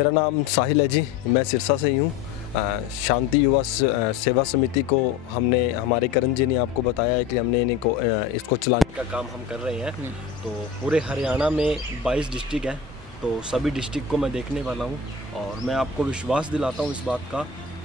मेरा नाम साहिल है जी, मैं सिरसा से ही हूँ। शांति युवा सेवा समिति को हमने, हमारे करण जी ने आपको बताया है कि हमने इसको चलाने का काम हम कर रहे हैं। तो पूरे हरियाणा में 22 डिस्ट्रिक्ट हैं, तो सभी डिस्ट्रिक्ट को मैं देखने वाला हूँ और मैं आपको विश्वास दिलाता हूँ इस बात का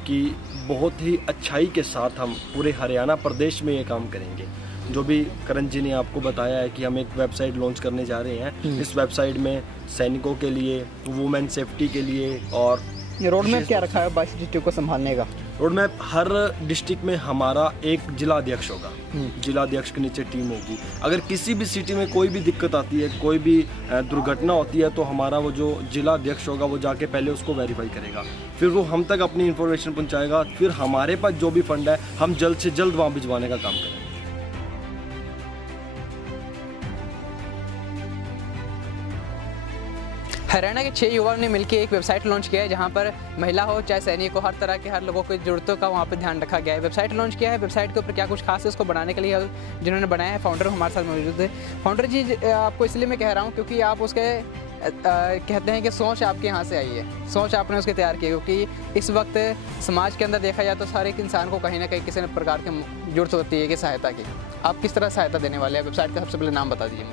कि बहुत ही अच्छाई के साथ हम पूरे हरियाणा प्रदेश में ये काम करेंगे। जो भी करण जी ने आपको बताया है कि हम एक वेबसाइट लॉन्च करने जा रहे हैं। इस वेबसाइट में सैनिकों के लिए, वुमेन सेफ्टी के लिए, और रोड मैप क्या रखा है 22 डिस्ट्रिक्ट को संभालने का? रोड मैप, हर डिस्ट्रिक्ट में हमारा एक जिला अध्यक्ष होगा। जिला अध्यक्ष के नीचे टीम होगी। अगर किसी भी सिटी में कोई भी दिक्कत आती है, कोई भी दुर्घटना होती है, तो हमारा वो जो जिला अध्यक्ष होगा वो जाके पहले उसको वेरीफाई करेगा, फिर वो हम तक अपनी इन्फॉर्मेशन पहुंचाएगा। फिर हमारे पास जो भी फंड है हम जल्द से जल्द वहाँ भिजवाने का काम करेंगे। हरियाणा के 6 युवाओं ने मिलकर एक वेबसाइट लॉन्च किया है, जहां पर महिला हो चाहे सैनिक हो, हर तरह के हर लोगों की जरूरतों का वहां पर ध्यान रखा गया है। वेबसाइट लॉन्च किया है, वेबसाइट के ऊपर क्या कुछ खास है उसको बनाने के लिए जिन्होंने बनाया है, फाउंडर हमारे साथ मौजूद है। फाउंडर जी, आपको इसलिए मैं कह रहा हूँ क्योंकि आप उसके कहते हैं कि सोच आपके यहाँ से आई है, सोच आपने उसके तैयार की, क्योंकि इस वक्त समाज के अंदर देखा जाए तो हर एक इंसान को कहीं ना कहीं किसी न प्रकार की जरूरत होती है कि सहायता की। आप किस तरह सहायता देने वाले हैं? वेबसाइट का सबसे पहले नाम बता दीजिए।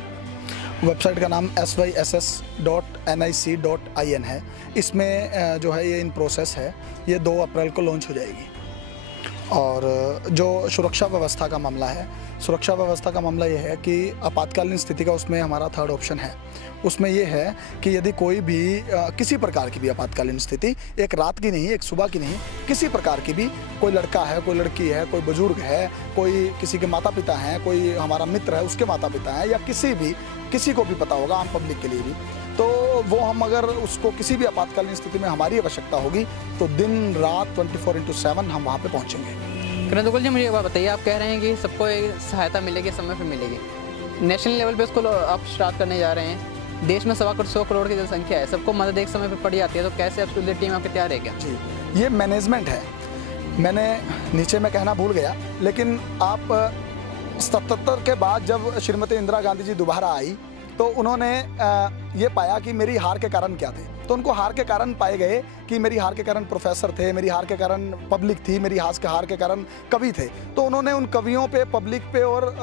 वेबसाइट का नाम syss.nic.in है। इसमें जो है ये इन प्रोसेस है, ये 2 अप्रैल को लॉन्च हो जाएगी। और जो सुरक्षा व्यवस्था का मामला है, सुरक्षा व्यवस्था का मामला ये है कि आपातकालीन स्थिति का उसमें हमारा 3rd ऑप्शन है। उसमें ये है कि यदि कोई भी किसी प्रकार की भी आपातकालीन स्थिति, एक रात की नहीं, एक सुबह की नहीं, किसी प्रकार की भी, कोई लड़का है, कोई लड़की है, कोई बुजुर्ग है, कोई किसी के माता पिता हैं, कोई हमारा मित्र है उसके माता पिता हैं, या किसी को भी पता होगा, आम पब्लिक के लिए भी, तो वो हम अगर उसको किसी भी आपातकालीन स्थिति में हमारी आवश्यकता होगी तो दिन रात 24/7 हम वहाँ पे पहुँचेंगे। करण दुग्गल जी, मुझे एक बात बताइए, आप कह रहे हैं कि सबको सहायता मिलेगी, समय पर मिलेगी, नेशनल लेवल पे इसको आप स्टार्ट करने जा रहे हैं। देश में 100 करोड़ की जनसंख्या है, सबको मदद एक समय पर पड़ी जाती है, तो कैसे आपकी टीम आपके तैयार है क्या? जी, ये मैनेजमेंट है। मैंने नीचे में कहना भूल गया, लेकिन आप 77 के बाद जब श्रीमती इंदिरा गांधी जी दोबारा आई तो उन्होंने ये पाया कि मेरी हार के कारण क्या थे। तो उनको हार के कारण पाए गए कि मेरी हार के कारण प्रोफेसर थे, मेरी हार के कारण पब्लिक थी, मेरी हार के कारण कवि थे। तो उन्होंने उन कवियों पे, पब्लिक पे और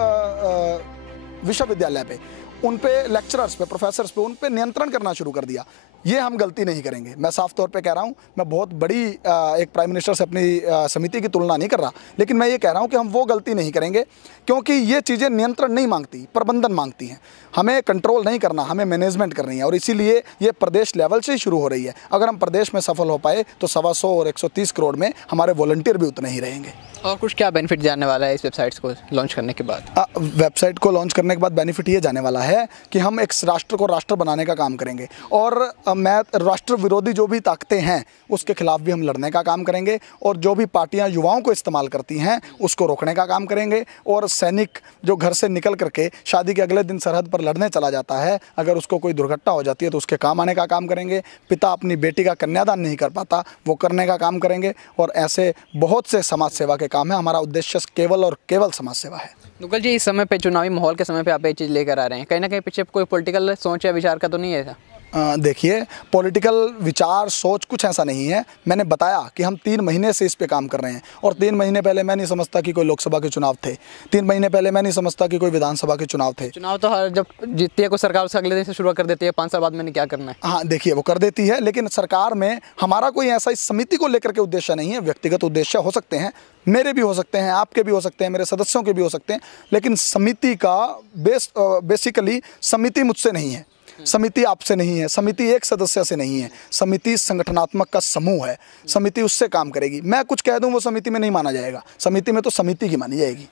विश्वविद्यालय पे, उन पे, लेक्चरर्स पे, प्रोफेसर्स पे, उन पे नियंत्रण करना शुरू कर दिया। ये हम गलती नहीं करेंगे। मैं साफ तौर पे कह रहा हूँ, मैं बहुत बड़ी एक प्राइम मिनिस्टर से अपनी समिति की तुलना नहीं कर रहा, लेकिन मैं ये कह रहा हूँ कि हम वो गलती नहीं करेंगे, क्योंकि ये चीज़ें नियंत्रण नहीं मांगती, प्रबंधन मांगती हैं। हमें कंट्रोल नहीं करना, हमें मैनेजमेंट करनी है, और इसीलिए ये प्रदेश लेवल से ही शुरू हो रही है। अगर हम प्रदेश में सफल हो पाए तो 125 और 130 करोड़ में हमारे वॉलंटियर भी उतने ही रहेंगे। और कुछ क्या बेनिफिट जाने वाला है इस वेबसाइट को लॉन्च करने के बाद? वेबसाइट को लॉन्च करने के बाद बेनिफिट ये जाने वाला है कि हम एक राष्ट्र को राष्ट्र बनाने का काम करेंगे, और मैं राष्ट्र विरोधी जो भी ताकतें हैं उसके खिलाफ भी हम लड़ने का काम करेंगे, और जो भी पार्टियां युवाओं को इस्तेमाल करती हैं उसको रोकने का काम करेंगे। और सैनिक जो घर से निकल करके शादी के अगले दिन सरहद पर लड़ने चला जाता है, अगर उसको कोई दुर्घटना हो जाती है तो उसके काम आने का काम करेंगे। पिता अपनी बेटी का कन्यादान नहीं कर पाता, वो करने का काम करेंगे। और ऐसे बहुत से समाज सेवा के काम है। हमारा उद्देश्य केवल और केवल समाज सेवा है। दुग्गल जी, इस समय पे, चुनावी माहौल के समय पे आप ये चीज़ लेकर आ रहे हैं, कहीं ना कहीं पीछे कोई पॉलिटिकल सोच या विचार का तो नहीं है? देखिए, पॉलिटिकल विचार सोच कुछ ऐसा नहीं है। मैंने बताया कि हम 3 महीने से इस पे काम कर रहे हैं, और 3 महीने पहले मैं नहीं समझता कि कोई लोकसभा के चुनाव थे, 3 महीने पहले मैं नहीं समझता कि कोई विधानसभा के चुनाव थे। चुनाव तो हर जब जीतती है कोई सरकार उससे अगले दिन से शुरू कर देती है, 5 साल बाद मैंने क्या करना है। हाँ, देखिए, वो कर देती है, लेकिन सरकार में हमारा कोई ऐसा इस समिति को लेकर के उद्देश्य नहीं है। व्यक्तिगत उद्देश्य हो सकते हैं, मेरे भी हो सकते हैं, आपके भी हो सकते हैं, मेरे सदस्यों के भी हो सकते हैं, लेकिन समिति का बेसिकली समिति मुझसे नहीं है, समिति आपसे नहीं है, समिति एक सदस्य से नहीं है, समिति संगठनात्मक का समूह है। समिति उससे काम करेगी। मैं कुछ कह दूं वो समिति में नहीं माना जाएगा, समिति में तो समिति की मानी जाएगी।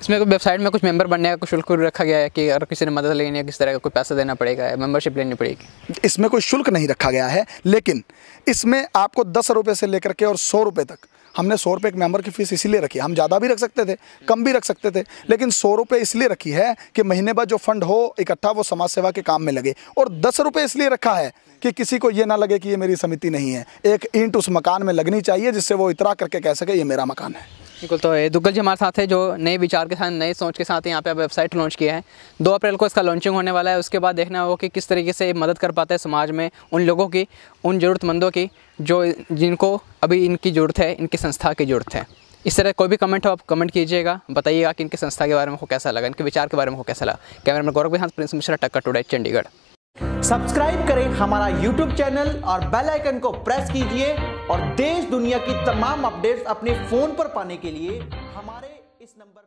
इसमें कोई वेबसाइट में कुछ मेंबर बनने का कुछ शुल्क रखा गया है कि अगर किसी ने मदद लेनी है किस तरह का कोई पैसा देना पड़ेगा, मेंबरशिप लेनी पड़ेगी? इसमें कोई शुल्क नहीं रखा गया है, लेकिन इसमें आपको 10 रुपये से लेकर के और 100 रुपये तक, हमने 100 रुपये एक मेंबर की फीस इसीलिए रखी है। हम ज़्यादा भी रख सकते थे, कम भी रख सकते थे, लेकिन 100 रुपये इसलिए रखी है कि महीने बाद जो फंड हो इकट्ठा वो समाज सेवा के काम में लगे। और 10 रुपये इसलिए रखा है कि किसी को ये ना लगे कि ये मेरी समिति नहीं है। एक ईंट उस मकान में लगनी चाहिए जिससे वो इतरा करके कह सके ये मेरा मकान है। बिल्कुल, तो ये दुग्गल जी हमारे साथ है जो नए विचार के साथ, नए सोच के साथ यहाँ पे वेबसाइट लॉन्च किया है। 2 अप्रैल को इसका लॉन्चिंग होने वाला है। उसके बाद देखना होगा कि किस तरीके से मदद कर पाता है समाज में उन लोगों की, उन ज़रूरतमंदों की जो जिनको अभी इनकी ज़रूरत है, इनकी संस्था की ज़रूरत है। इस तरह कोई भी कमेंट हो आप कमेंट कीजिएगा, बताइएगा कि इनकी संस्था के बारे में आपको कैसा लगा, इनके विचार के बारे में आपको कैसा लगा। कैमरा मैन गौरव के साथ प्रिंस मिश्रा, टक्कर टुडे, चंडीगढ़। सब्सक्राइब करें हमारा YouTube चैनल और बेल आइकन को प्रेस कीजिए और देश दुनिया की तमाम अपडेट्स अपने फोन पर पाने के लिए हमारे इस नंबर